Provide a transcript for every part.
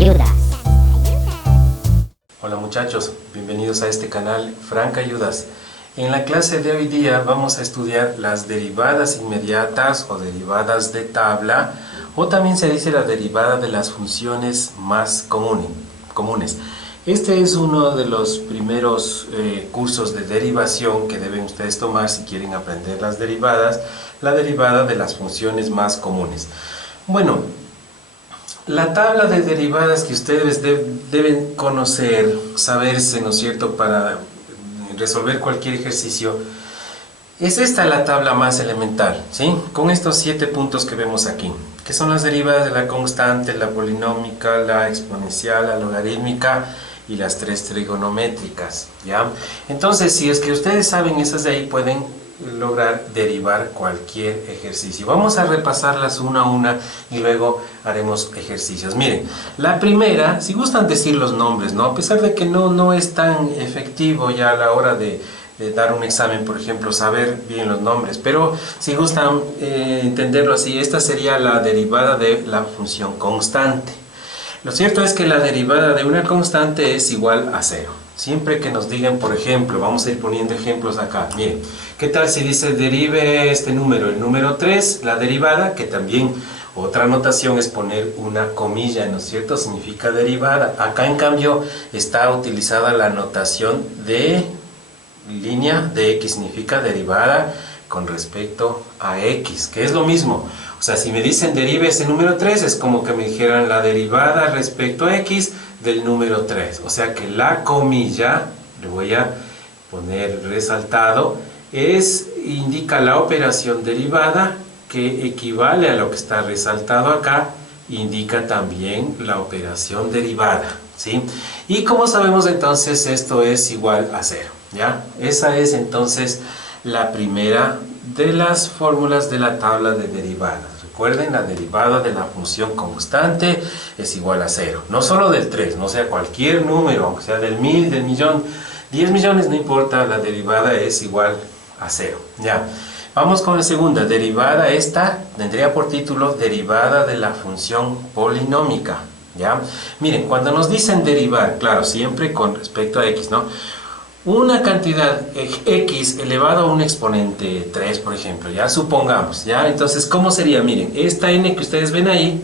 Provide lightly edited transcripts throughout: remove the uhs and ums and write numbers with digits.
Ayudas. Hola muchachos, bienvenidos a este canal Franca Ayudas. En la clase de hoy día vamos a estudiar las derivadas inmediatas o derivadas de tabla, o también se dice la derivada de las funciones más comunes. Este es uno de los primeros cursos de derivación que deben ustedes tomar si quieren aprender las derivadas, la derivada de las funciones más comunes. Bueno, la tabla de derivadas que ustedes deben conocer, saberse, ¿no es cierto?, para resolver cualquier ejercicio, es esta la tabla más elemental, ¿sí? Con estos 7 puntos que vemos aquí, que son las derivadas de la constante, la polinómica, la exponencial, la logarítmica y las 3 trigonométricas, ¿ya? Entonces, si es que ustedes saben esas de ahí, pueden lograr derivar cualquier ejercicio. Vamos a repasarlas una a una y luego haremos ejercicios. Miren, la primera, si gustan decir los nombres, ¿no? A pesar de que no es tan efectivo ya a la hora de dar un examen, por ejemplo, saber bien los nombres, pero si gustan entenderlo así, esta sería la derivada de la función constante. Lo cierto es que la derivada de una constante es igual a 0. Siempre que nos digan, por ejemplo, vamos a ir poniendo ejemplos acá. Miren, ¿qué tal si dice derive este número, el número 3, la derivada, que también otra notación es poner una comilla, ¿no es cierto? Significa derivada. Acá, en cambio, está utilizada la notación de línea de x, significa derivada con respecto a x, que es lo mismo. O sea, si me dicen derive ese número 3, es como que me dijeran la derivada respecto a x del número 3. O sea que la comilla, le voy a poner resaltado, indica la operación derivada, que equivale a lo que está resaltado acá, indica también la operación derivada, ¿sí? Y como sabemos entonces, esto es igual a 0, ¿ya? Esa es entonces la primera de las fórmulas de la tabla de derivadas. Recuerden, la derivada de la función constante es igual a 0. No solo del 3, no sea cualquier número, aunque sea del 1000, del millón, 10 millones, no importa, la derivada es igual a 0. Ya. Vamos con la segunda. Derivada, esta tendría por título derivada de la función polinómica. ¿Ya? Miren, cuando nos dicen derivar, claro, siempre con respecto a x, ¿no? Una cantidad x elevado a un exponente 3, por ejemplo, ya supongamos, ya, entonces, ¿cómo sería? Miren, esta n que ustedes ven ahí,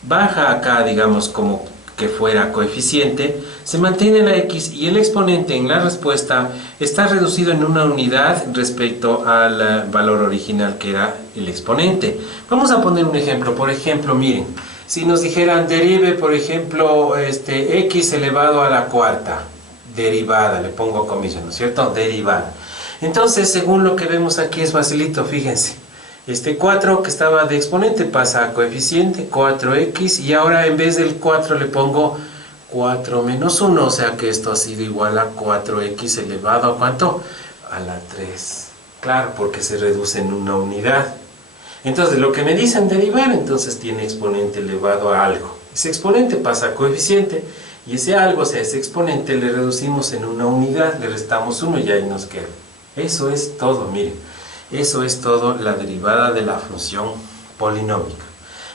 baja acá, digamos, como que fuera coeficiente, se mantiene la x y el exponente en la respuesta está reducido en una unidad respecto al valor original que era el exponente. Vamos a poner un ejemplo, por ejemplo, miren, si nos dijeran derive, por ejemplo, x elevado a la cuarta, derivada, le pongo comillas, ¿no es cierto? Derivada. Entonces, según lo que vemos aquí es facilito, fíjense. 4 que estaba de exponente pasa a coeficiente, 4x, y ahora en vez del 4 le pongo 4 menos 1, o sea que esto ha sido igual a 4x elevado a ¿cuánto? A la 3. Claro, porque se reduce en una unidad. Entonces, lo que me dicen derivar, entonces tiene exponente elevado a algo. Ese exponente pasa a coeficiente, y ese algo, o sea, ese exponente le reducimos en una unidad, le restamos 1 y ahí nos queda. Eso es todo, miren. Eso es todo la derivada de la función polinómica.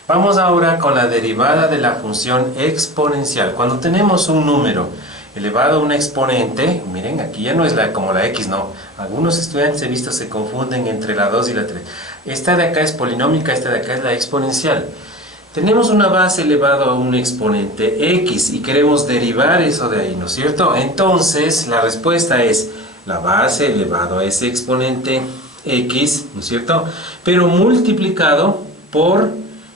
Vamos ahora con la derivada de la función exponencial. Cuando tenemos un número elevado a un exponente, miren, aquí ya no es como la x, no. Algunos estudiantes he visto se confunden entre la 2 y la 3. Esta de acá es polinómica, esta de acá es la exponencial. Tenemos una base elevado a un exponente x y queremos derivar eso de ahí, ¿no es cierto? Entonces, la respuesta es la base elevado a ese exponente x, ¿no es cierto? Pero multiplicado por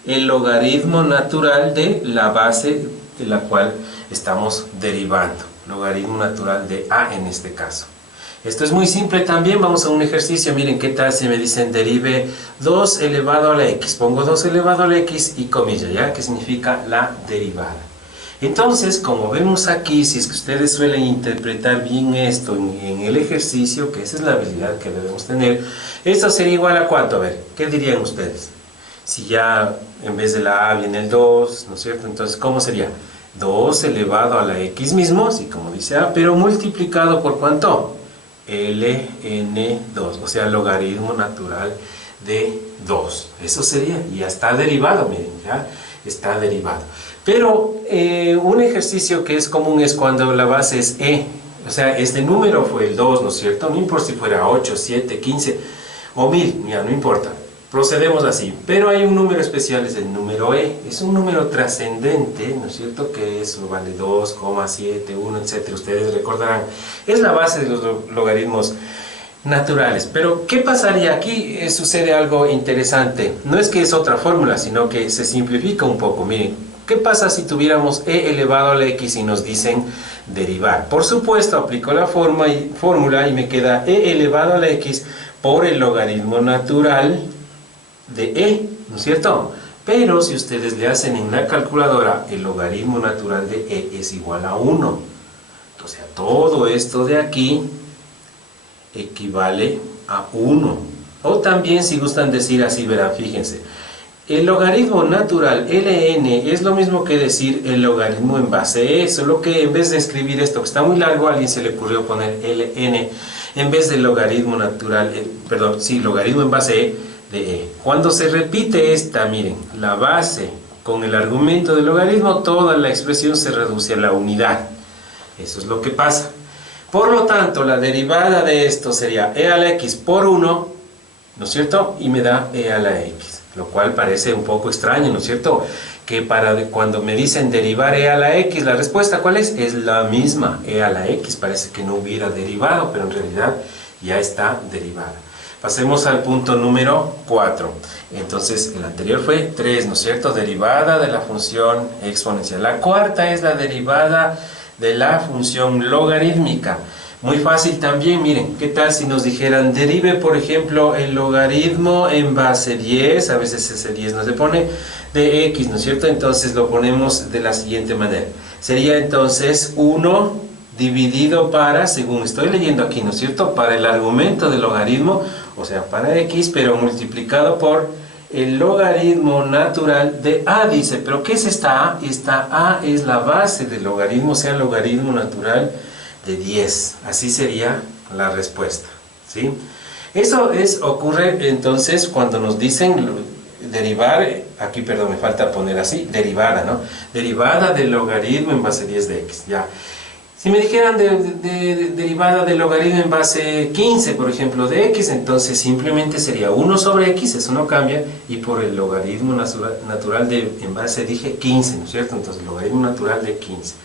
el logaritmo natural de la base de la cual estamos derivando. Logaritmo natural de a en este caso. Esto es muy simple también. Vamos a un ejercicio. Miren, ¿qué tal si me dicen derive 2 elevado a la x? Pongo 2 elevado a la x y comilla, ¿ya? Que significa la derivada. Entonces, como vemos aquí, si es que ustedes suelen interpretar bien esto en el ejercicio, que esa es la habilidad que debemos tener, esto sería igual a ¿cuánto? A ver, ¿qué dirían ustedes? Si ya en vez de la a viene el 2, ¿no es cierto? Entonces, ¿cómo sería? 2 elevado a la x mismo, así como dice a, pero multiplicado por ¿cuánto? ln2, o sea, logaritmo natural de 2. Eso sería, y ya está derivado, miren, ¿ya? está derivado. Pero un ejercicio que es común es cuando la base es e, o sea, este número fue el 2, ¿no es cierto? No importa si fuera 8, 7, 15 o 1000, ya no importa. Procedemos así, pero hay un número especial, es el número e, es un número trascendente, ¿no es cierto? Que eso vale 2, 7, 1, etc. Ustedes recordarán, es la base de los logaritmos naturales. Pero ¿qué pasaría aquí? Sucede algo interesante. No es que es otra fórmula, sino que se simplifica un poco. Miren, ¿qué pasa si tuviéramos e elevado a la x y nos dicen derivar? Por supuesto, aplico la fórmula y me queda e elevado a la x por el logaritmo natural de e, ¿no es cierto? Pero si ustedes le hacen en la calculadora, el logaritmo natural de e es igual a 1. Entonces, todo esto de aquí equivale a 1. O también, si gustan decir así, verán, fíjense. El logaritmo natural ln es lo mismo que decir el logaritmo en base e, solo que en vez de escribir esto que está muy largo, a alguien se le ocurrió poner ln en vez del logaritmo natural, logaritmo en base e de e. Cuando se repite esta, miren, la base con el argumento del logaritmo, toda la expresión se reduce a la unidad. Eso es lo que pasa. Por lo tanto, la derivada de esto sería e a la x por 1, ¿no es cierto? Y me da e a la x, lo cual parece un poco extraño, ¿no es cierto? Que cuando me dicen derivar e a la x, la respuesta ¿cuál es? Es la misma, e a la x, parece que no hubiera derivado, pero en realidad ya está derivada. Pasemos al punto número 4. Entonces, el anterior fue 3, ¿no es cierto? Derivada de la función exponencial. La cuarta es la derivada de la función logarítmica. Muy fácil también, miren, ¿qué tal si nos dijeran derive, por ejemplo, el logaritmo en base 10, a veces ese 10 no se pone, de x, ¿no es cierto? Entonces lo ponemos de la siguiente manera. Sería entonces 1 dividido para, según estoy leyendo aquí, ¿no es cierto? Para el argumento del logaritmo, o sea, para x, pero multiplicado por el logaritmo natural de a, dice. ¿Pero qué es esta a? Esta a es la base del logaritmo, o sea, el logaritmo natural de 10. Así sería la respuesta, ¿sí? Eso ocurre entonces cuando nos dicen derivar, aquí perdón, me falta poner así, derivada, ¿no? Derivada del logaritmo en base 10 de x, ya. Si me dijeran derivada del logaritmo en base 15, por ejemplo, de x, entonces simplemente sería 1 sobre x, eso no cambia, y por el logaritmo natural en base, dije 15, ¿no es cierto? Entonces, logaritmo natural de 15.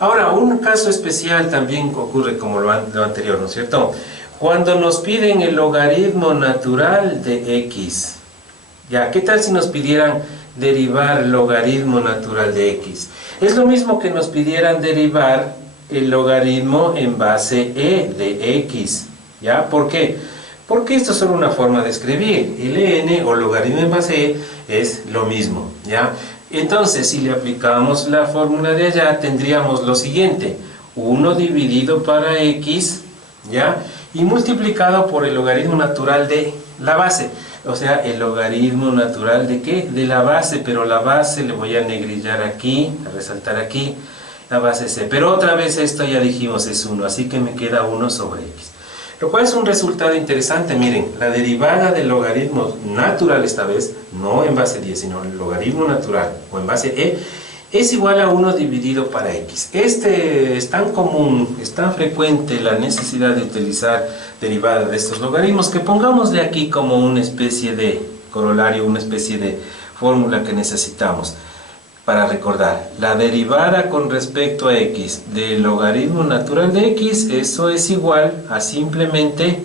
Ahora, un caso especial también ocurre como lo anterior, ¿no es cierto? Cuando nos piden el logaritmo natural de x, ya, ¿qué tal si nos pidieran derivar logaritmo natural de x? Es lo mismo que nos pidieran derivar el logaritmo en base e de x, ¿ya? ¿Por qué? Porque esto es solo una forma de escribir. El ln o logaritmo en base e es lo mismo, ¿ya? Entonces, si le aplicamos la fórmula de allá, tendríamos lo siguiente: 1 dividido para x, ¿ya? Y multiplicado por el logaritmo natural de la base. O sea, el logaritmo natural de ¿qué? De la base, pero la base le voy a negrillar aquí, a resaltar aquí, la base c. Pero otra vez esto ya dijimos es 1, así que me queda 1 sobre x. Lo cual es un resultado interesante. Miren, la derivada del logaritmo natural esta vez, no en base 10, sino el logaritmo natural, o en base e, es igual a 1 dividido para x. Este es tan común, es tan frecuente la necesidad de utilizar derivada de estos logaritmos, que pongámosle aquí como una especie de corolario, una especie de fórmula que necesitamos para recordar. La derivada con respecto a x del logaritmo natural de x, eso es igual a simplemente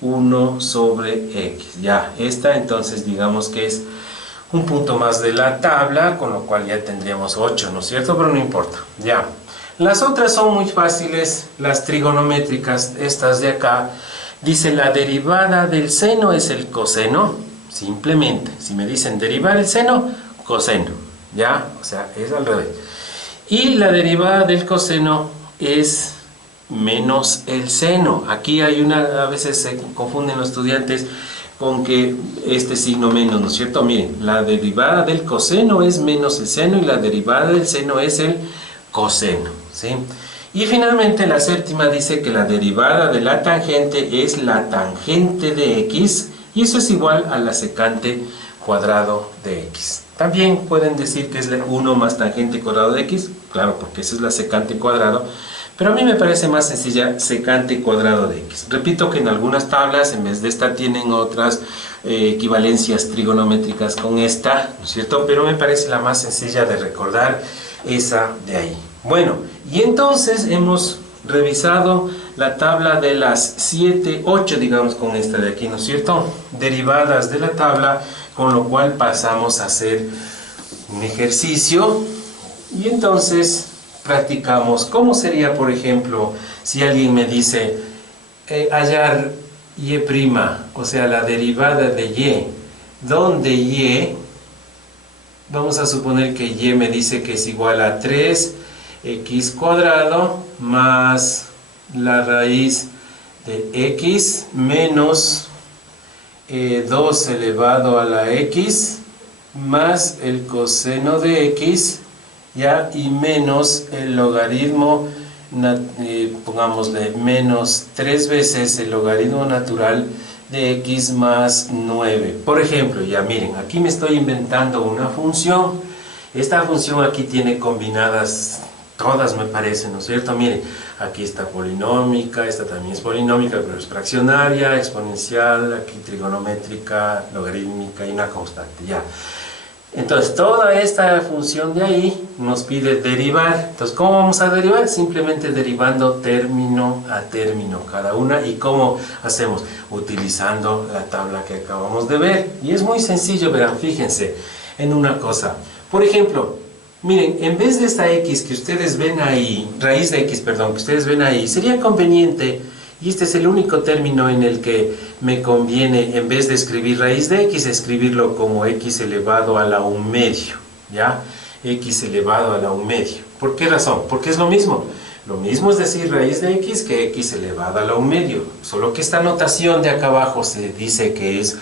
1 sobre x. Ya, esta entonces digamos que es un punto más de la tabla, con lo cual ya tendríamos 8, ¿no es cierto? Pero no importa, ya. Las otras son muy fáciles, las trigonométricas, estas de acá. Dice la derivada del seno es el coseno, simplemente. Si me dicen derivar el seno, coseno. ¿Ya? O sea, es al revés. Y la derivada del coseno es menos el seno. Aquí hay a veces se confunden los estudiantes con que este signo menos, ¿no es cierto? Miren, la derivada del coseno es menos el seno y la derivada del seno es el coseno, ¿sí? Y finalmente la séptima dice que la derivada de la tangente es la tangente de x y eso es igual a la secante cuadrado de x. También pueden decir que es 1 más tangente cuadrado de x, claro, porque esa es la secante cuadrado, pero a mí me parece más sencilla secante cuadrado de x. Repito que en algunas tablas, en vez de esta, tienen otras equivalencias trigonométricas con esta, ¿no es cierto? Pero me parece la más sencilla de recordar esa de ahí. Bueno, y entonces hemos revisado la tabla de las 7, 8, digamos, con esta de aquí, ¿no es cierto? Derivadas de la tabla, con lo cual pasamos a hacer un ejercicio y entonces practicamos. ¿Cómo sería, por ejemplo, si alguien me dice hallar y', o sea, la derivada de y, donde y, vamos a suponer que y me dice que es igual a 3x cuadrado más la raíz de x menos 2 elevado a la x más el coseno de x, ya, y menos el logaritmo, pongámosle menos 3 veces el logaritmo natural de x más 9. Por ejemplo, ya miren, aquí me estoy inventando una función. Esta función aquí tiene combinadas todas, me parece, ¿no es cierto? Miren, aquí está polinómica, esta también es polinómica, pero es fraccionaria, exponencial, aquí trigonométrica, logarítmica y una constante, ya. Entonces, toda esta función de ahí nos pide derivar. Entonces, ¿cómo vamos a derivar? Simplemente derivando término a término cada una. ¿Y cómo hacemos? Utilizando la tabla que acabamos de ver. Y es muy sencillo, verán, fíjense en una cosa. Por ejemplo, miren, en vez de esta x que ustedes ven ahí, raíz de x, perdón, que ustedes ven ahí, sería conveniente, y este es el único término en el que me conviene, en vez de escribir raíz de x, escribirlo como x elevado a la 1/2, ¿ya? X elevado a la 1/2. ¿Por qué razón? Porque es lo mismo. Lo mismo es decir raíz de x que x elevado a la 1/2. Solo que esta notación de acá abajo se dice que es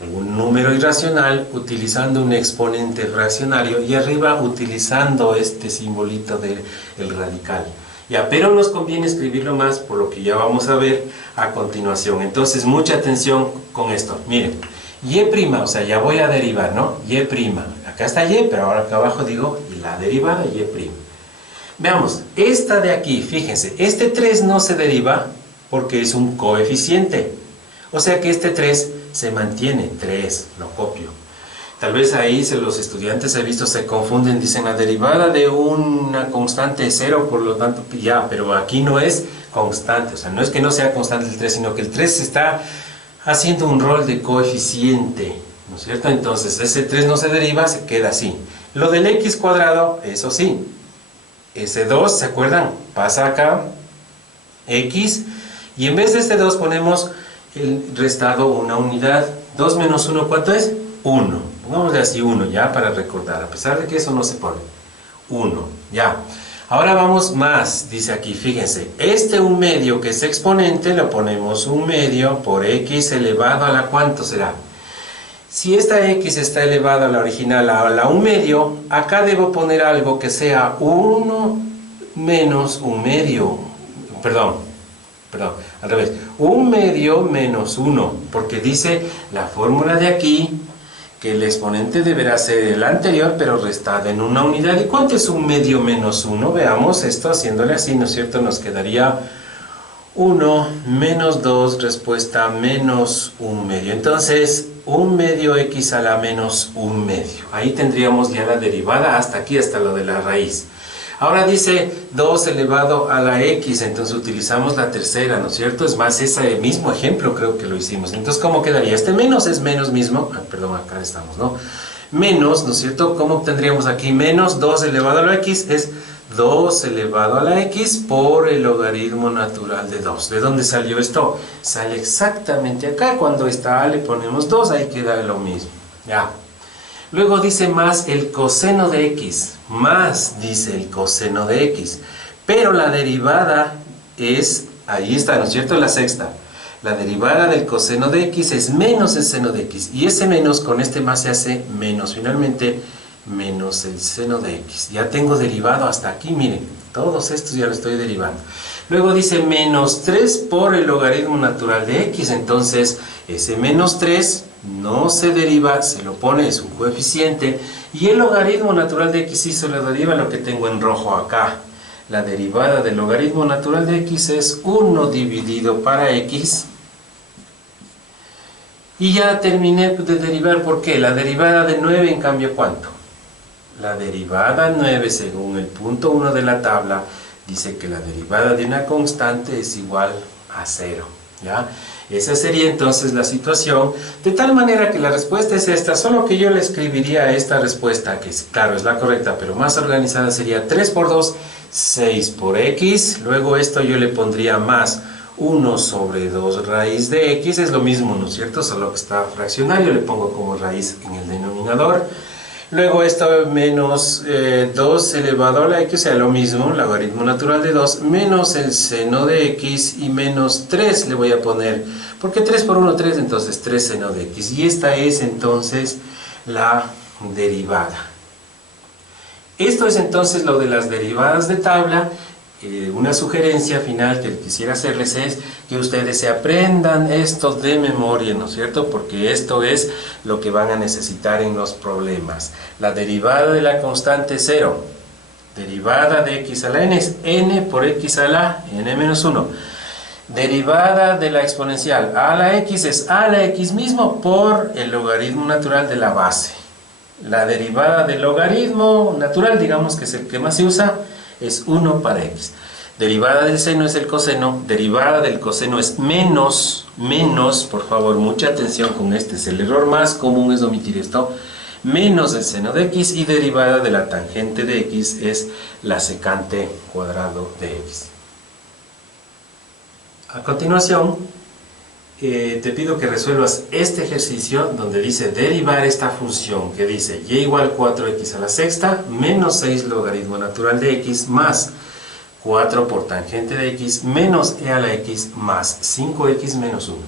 un número irracional utilizando un exponente fraccionario y arriba utilizando este simbolito del radical. Ya, pero nos conviene escribirlo más por lo que ya vamos a ver a continuación. Entonces, mucha atención con esto. Miren, y', o sea, ya voy a derivar, ¿no? Y'. Acá está y, pero ahora acá abajo digo la derivada y'. Veamos, esta de aquí, fíjense, este 3 no se deriva porque es un coeficiente. O sea que este 3 se mantiene, 3, lo copio. Tal vez ahí los estudiantes he visto se confunden, dicen la derivada de una constante es 0, por lo tanto ya, pero aquí no es constante, o sea, no es que no sea constante el 3, sino que el 3 está haciendo un rol de coeficiente, ¿no es cierto? Entonces ese 3 no se deriva, se queda así. Lo del x cuadrado, eso sí, ese 2, ¿se acuerdan? Pasa acá, x, y en vez de este 2 ponemos el restado una unidad. 2 menos 1, ¿cuánto es? 1. Pongámosle así 1, ya, para recordar, a pesar de que eso no se pone. 1, ya. Ahora vamos más, dice aquí, fíjense, este 1/2 que es exponente, lo ponemos 1/2 por x elevado a la, ¿cuánto será? Si esta x está elevada a la original a la 1/2, acá debo poner algo que sea 1 menos 1/2, perdón, al revés, 1/2 menos 1, porque dice la fórmula de aquí que el exponente deberá ser el anterior, pero restado en una unidad. ¿Y cuánto es 1/2 menos 1? Veamos esto haciéndole así, ¿no es cierto? Nos quedaría 1 menos 2, respuesta menos 1/2. Entonces, 1/2 x a la menos 1/2. Ahí tendríamos ya la derivada hasta aquí, hasta lo de la raíz. Ahora dice 2 elevado a la x, entonces utilizamos la tercera, ¿no es cierto? Es más, ese mismo ejemplo creo que lo hicimos. Entonces, ¿cómo quedaría? Este menos es menos mismo, perdón, acá estamos, ¿no? Menos, ¿no es cierto? ¿Cómo obtendríamos aquí? Menos 2 elevado a la x es 2 elevado a la x por el logaritmo natural de 2. ¿De dónde salió esto? Sale exactamente acá. Cuando está a le ponemos 2, ahí queda lo mismo. Ya. Luego dice más el coseno de x, más dice el coseno de x, pero la derivada es, ahí está, ¿no es cierto? La sexta. La derivada del coseno de x es menos el seno de x, y ese menos con este más se hace menos, finalmente menos el seno de x. Ya tengo derivado hasta aquí, miren, todos estos ya lo estoy derivando. Luego dice menos 3 por el logaritmo natural de x, entonces ese menos 3 no se deriva, se lo pone, es un coeficiente, y el logaritmo natural de x sí se lo deriva lo que tengo en rojo acá. La derivada del logaritmo natural de x es 1 dividido para x. Y ya terminé de derivar. ¿Por qué? La derivada de 9, en cambio, ¿cuánto? La derivada 9, según el punto 1 de la tabla, dice que la derivada de una constante es igual a 0. ¿Ya? Esa sería entonces la situación, de tal manera que la respuesta es esta, solo que yo le escribiría esta respuesta, que claro, es la correcta, pero más organizada sería 3 por 2, 6 por x, luego esto yo le pondría más 1 sobre 2 raíz de x, es lo mismo, ¿no es cierto? Solo que está fraccionario, le pongo como raíz en el denominador. Luego esto menos 2 elevado a la x, o sea, lo mismo, logaritmo natural de 2, menos el seno de x y menos 3 le voy a poner, porque 3 por 1, 3, entonces 3 seno de x. Y esta es entonces la derivada. Esto es entonces lo de las derivadas de tabla. Una sugerencia final que quisiera hacerles es que ustedes se aprendan esto de memoria, ¿no es cierto? Porque esto es lo que van a necesitar en los problemas. La derivada de la constante 0, derivada de x a la n es n por x a la n menos 1. Derivada de la exponencial a la x es a la x mismo por el logaritmo natural de la base. La derivada del logaritmo natural, digamos que es el que más se usa, es 1 para x. Derivada del seno es el coseno. Derivada del coseno es menos, por favor, mucha atención con este, es el error más común, es omitir esto, menos el seno de x, y derivada de la tangente de x es la secante cuadrado de x. A continuación, te pido que resuelvas este ejercicio donde dice derivar esta función que dice y igual 4x a la sexta menos 6 logaritmo natural de x más 4 por tangente de x menos e a la x más 5x menos 1.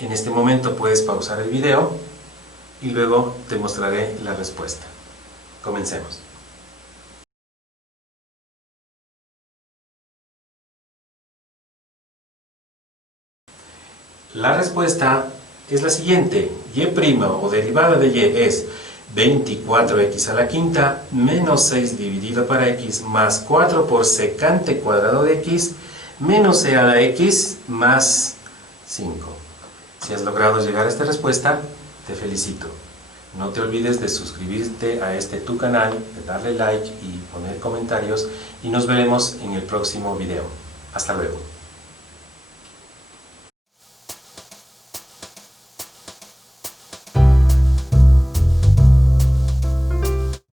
En este momento puedes pausar el video y luego te mostraré la respuesta. Comencemos. La respuesta es la siguiente. Y' o derivada de y es 24x a la quinta menos 6 dividido para x más 4 por secante cuadrado de x menos e a la x más 5. Si has logrado llegar a esta respuesta, te felicito. No te olvides de suscribirte a este tu canal, de darle like y poner comentarios, y nos veremos en el próximo video. Hasta luego.